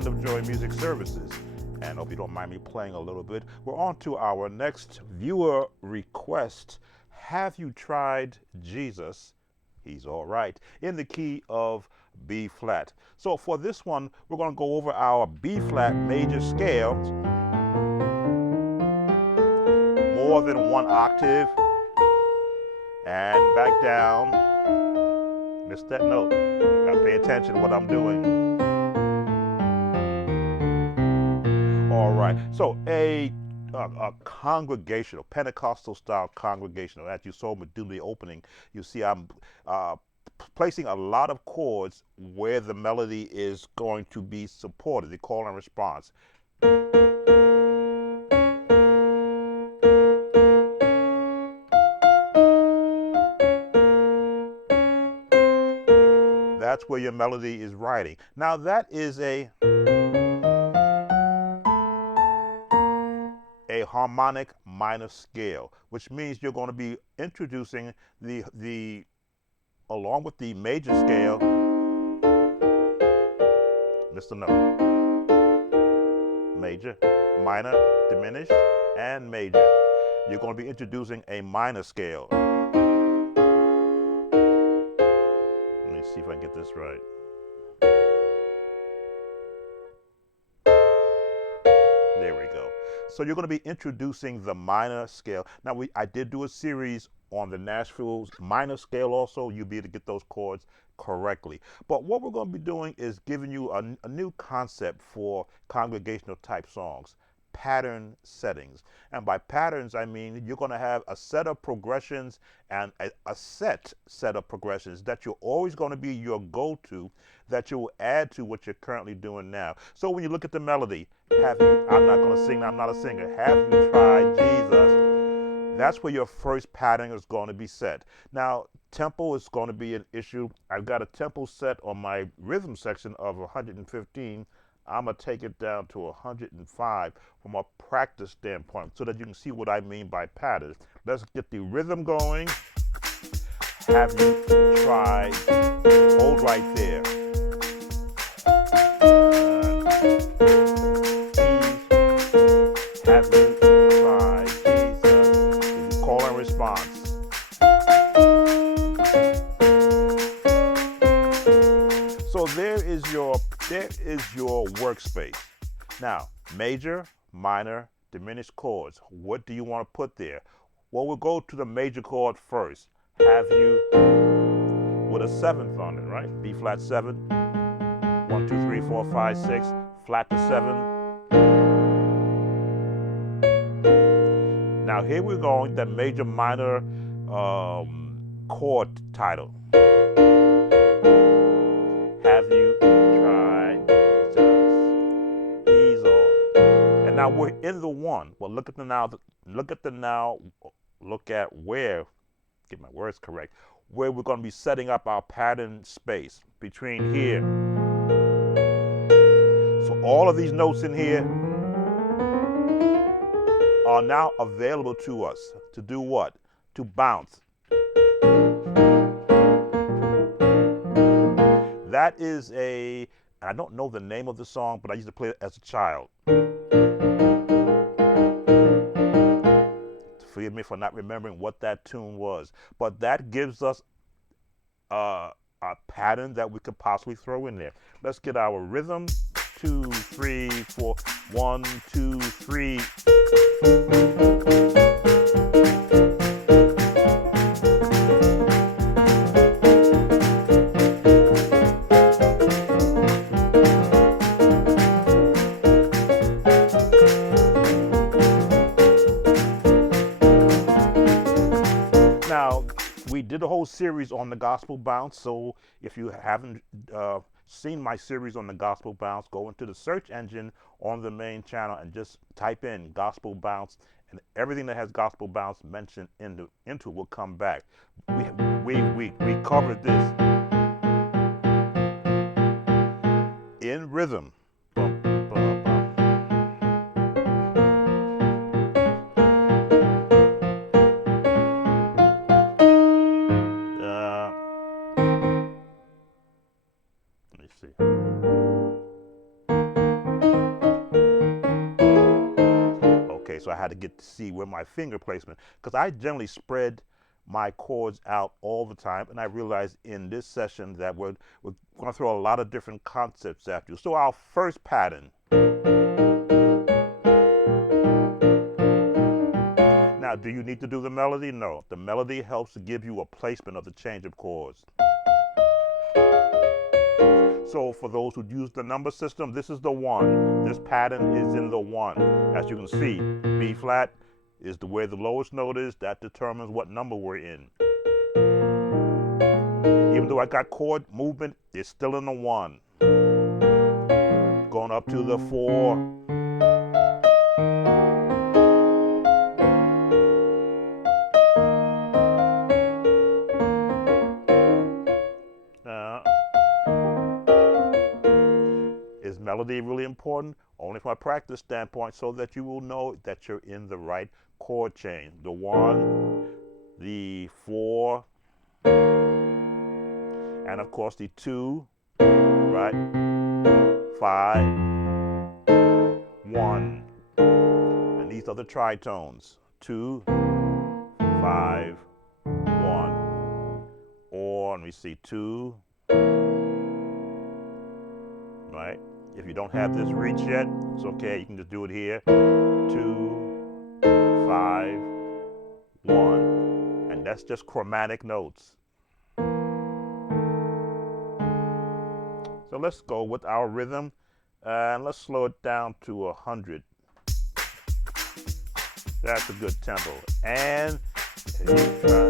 Sound of Joy Music Services. And hope you don't mind me playing a little bit. We're on to our next viewer request. Have you tried Jesus? He's all right, in the key of B flat. So for this one, we're going to go over our B flat major scale, more than one octave, and back down. Missed that note. Gotta pay attention to what I'm doing. All right, so a congregational, Pentecostal style congregational, as you saw me do the opening, you see I'm placing a lot of chords where the melody is going to be supported, the call and response. That's where your melody is riding. Now that is a harmonic minor scale, which means you're going to be introducing the along with the major scale, Mr. Note, major, minor, diminished, and major. You're going to be introducing a minor scale. Let me see if I can get this right. There we go. So you're going to be introducing the minor scale. Now, I did do a series on the Nashville's minor scale also. You'll be able to get those chords correctly. But what we're going to be doing is giving you a new concept for congregational type songs. Pattern settings. And by patterns, I mean you're going to have a set of progressions and a set of progressions that you're always going to be your go-to, that you will add to what you're currently doing now. So when you look at the melody, I'm not going to sing, I'm not a singer. Have you tried Jesus? That's where your first pattern is going to be set. Now, tempo is going to be an issue. I've got a tempo set on my rhythm section of 115. I'm going to take it down to 105 from a practice standpoint so that you can see what I mean by patterns. Let's get the rhythm going. Have you tried? Hold right there. Have you tried Jesus? Call and response. So there is your workspace. Now, major, minor, diminished chords. What do you want to put there? Well, we'll go to the major chord first. Have you, with a seventh on it, right? B flat 7, 1, 2, 3, 4, 5, 6, flat to 7. Now here we're going, that major minor chord title. Have you tried Jesus? He's on. And now we're in the one. Well, look at where, get my words correct, where we're going to be setting up our pattern space between here. So all of these notes in here are now available to us to do what? To bounce. That is I don't know the name of the song, but I used to play it as a child. Forgive me for not remembering what that tune was, but that gives us a pattern that we could possibly throw in there. Let's get our rhythm. 2, 3, 4, 1, 2, 3. Now, we did a whole series on the gospel bounce, so if you haven't seen my series on the gospel bounce, go into the search engine on the main channel and just type in gospel bounce, and everything that has gospel bounce mentioned into will come back. We covered this in rhythm. Bum, bum, bum. Let me see. so I had to get to see where my finger placement, because I generally spread my chords out all the time, and I realized in this session that we're going to throw a lot of different concepts at you. So our first pattern. Now, do you need to do the melody? No. The melody helps to give you a placement of the change of chords. So for those who use the number system, this is the 1. This pattern is in the 1. As you can see, B flat is where the lowest note is. That determines what number we're in. Even though I got chord movement, it's still in the 1. Going up to the 4. Is melody really important? Only from a practice standpoint, so that you will know that you're in the right chord change. The 1, the 4, and of course the 2, right? 5, 1. And these are the tritones. 2, 5, 1. Or, let me see, 2, right? If you don't have this reach yet, it's okay. You can just do it here. 2, 5, 1. And that's just chromatic notes. So let's go with our rhythm, and let's slow it down to 100. That's a good tempo. And you try.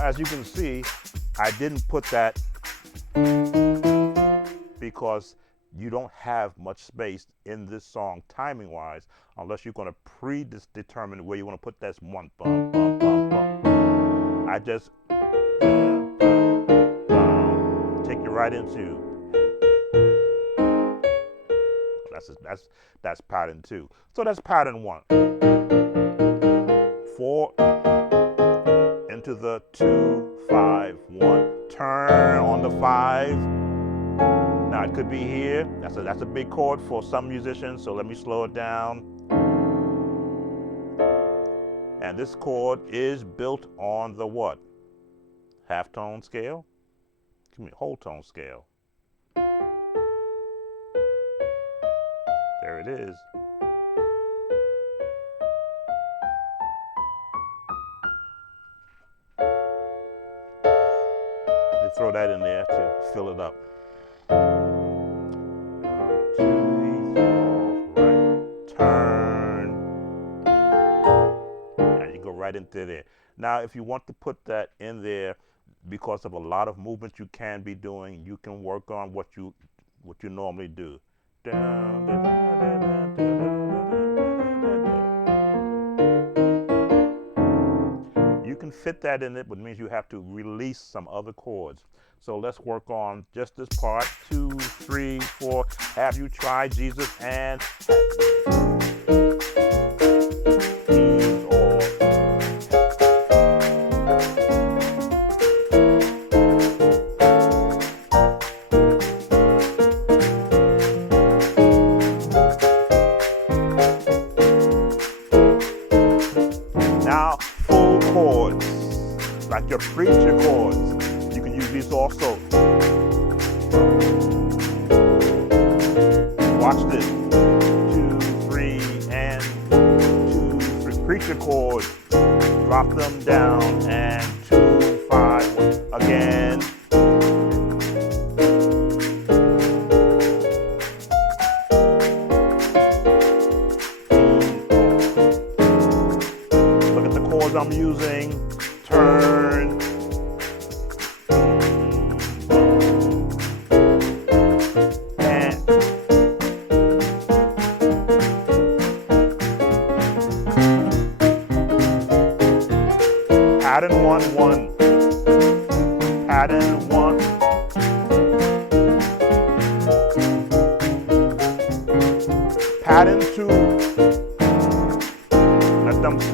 As you can see, I didn't put that because you don't have much space in this song timing-wise, unless you're going to predetermine where you want to put that one. Bum, bum, bum, bum. I just take you right into. That's pattern 2. So that's pattern 1. 4. Into the 2, 5, 1. Turn on the 5. Now it could be here. That's a big chord for some musicians, so let me slow it down. And this chord is built on the what? Half tone scale? Give me whole tone scale. There it is. Throw that in there to fill it up. 2, 3, 4, right. Turn. And you go right into there. Now, if you want to put that in there, because of a lot of movement you can be doing, you can work on what you normally do. You can fit that in it, but it means you have to release some other chords. So let's work on just this part. 2, 3, 4. Have you tried Jesus and now full chords, like your preacher chords. You can use these also. Watch this. 2, 3, and 2, 3. Preacher chords. Drop them down and 2, 5, 1. Again. Look at the chords I'm using. Turn. Pattern 1, 1. Pattern 1. pattern 2. Let them. This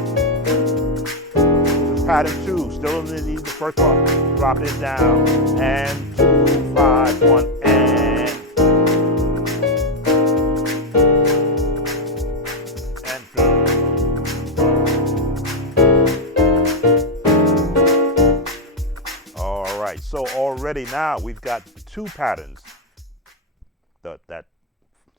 is pattern 2. Still in the first part. Drop it down. And 2, 5, 1, and 2. All right. So already now we've got 2 patterns that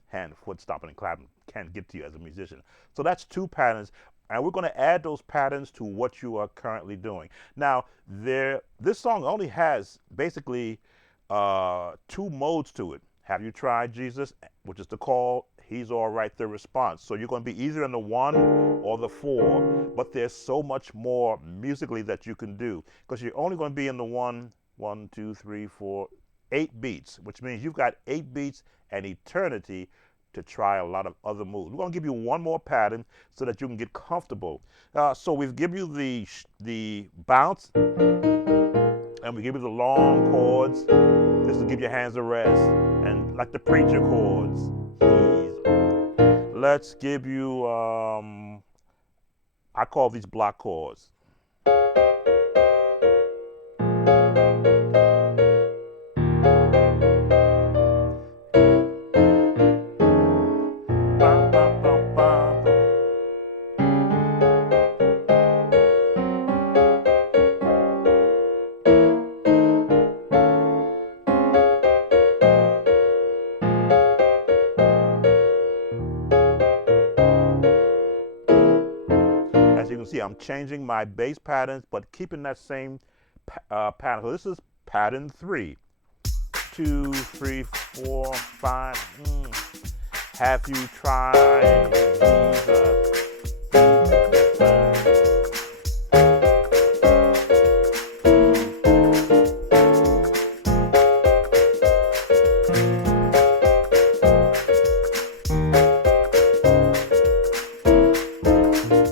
hand, foot stomping, and clapping can get to you as a musician. So that's 2 patterns, and we're going to add those patterns to what you are currently doing. Now, this song only has basically 2 modes to it. Have you tried Jesus, which is the call, he's all right, the response. So you're going to be either in the 1 or the 4, but there's so much more musically that you can do, because you're only going to be in the 1, 2, 3, 4, 8 beats, which means you've got 8 beats and eternity to try a lot of other moves. We're going to give you one more pattern so that you can get comfortable. So we've given you the bounce, and we give you the long chords. This will give your hands a rest, and like the preacher chords. Let's give you, I call these block chords. As you can see, I'm changing my bass patterns, but keeping that same pattern. So this is pattern 3. 2, 3, 4, 5. Have you tried Jesus?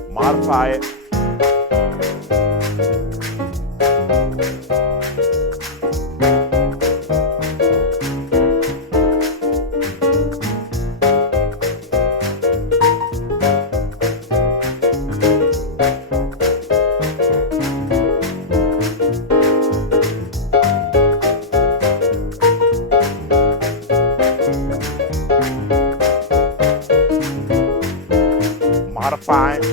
Modify it. Modify it.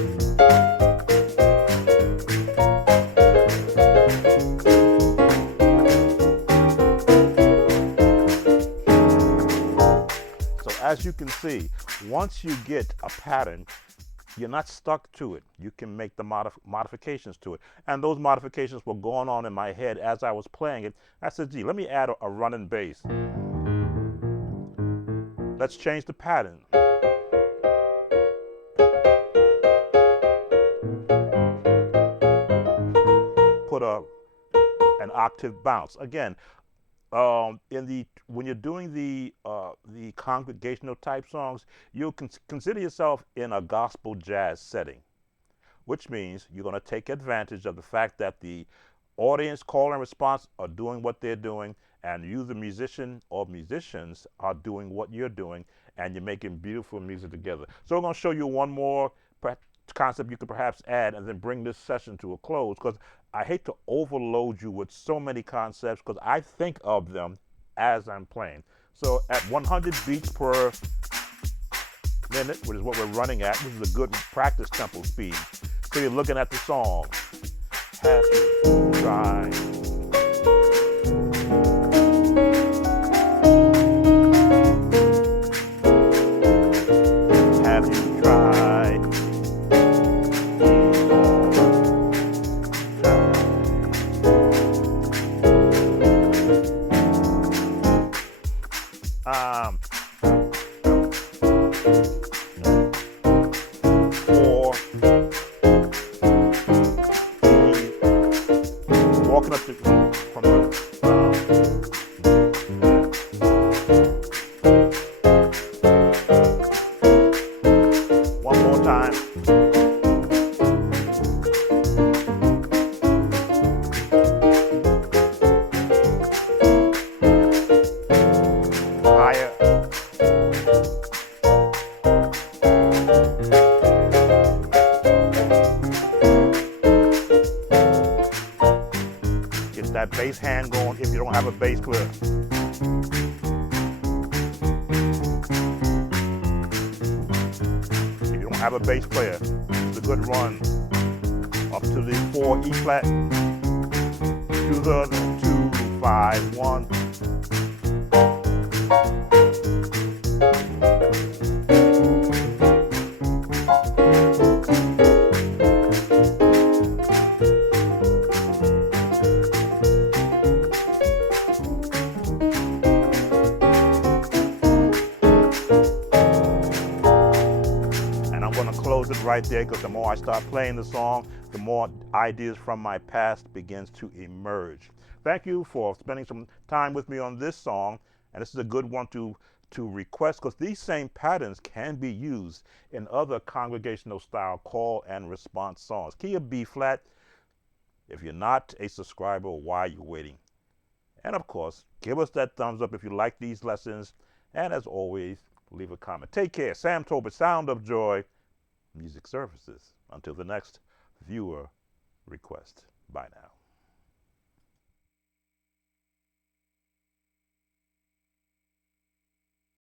As you can see, once you get a pattern, you're not stuck to it. You can make the modifications to it. And those modifications were going on in my head as I was playing it. I said, gee, let me add a running bass. Let's change the pattern. Put an octave bounce. Again, when you're doing the congregational type songs, you'll consider yourself in a gospel jazz setting, which means you're going to take advantage of the fact that the audience call and response are doing what they're doing, and you, the musician or musicians, are doing what you're doing, and you're making beautiful music together. So we're going to show you one more concept you could perhaps add, and then bring this session to a close, because I hate to overload you with so many concepts, because I think of them as I'm playing. So at 100 beats per minute, which is what we're running at, this is a good practice tempo speed. So you're looking at the song. Have you tried? Have you tried? Walking up from the one more time. Higher. hand going if you don't have a bass player. If you don't have a bass player, it's a good run up to the 4 E flat to the 2, 5, 1. Close it right there, because the more I start playing the song, the more ideas from my past begins to emerge. Thank you for spending some time with me on this song, and this is a good one to request, because these same patterns can be used in other congregational style call and response songs. Key of B flat. If you're not a subscriber, why are you waiting? And of course, give us that thumbs up if you like these lessons, and as always, leave a comment. Take care. Sam Tobit, Sound of Joy Music Services. Until the next viewer request. Bye now.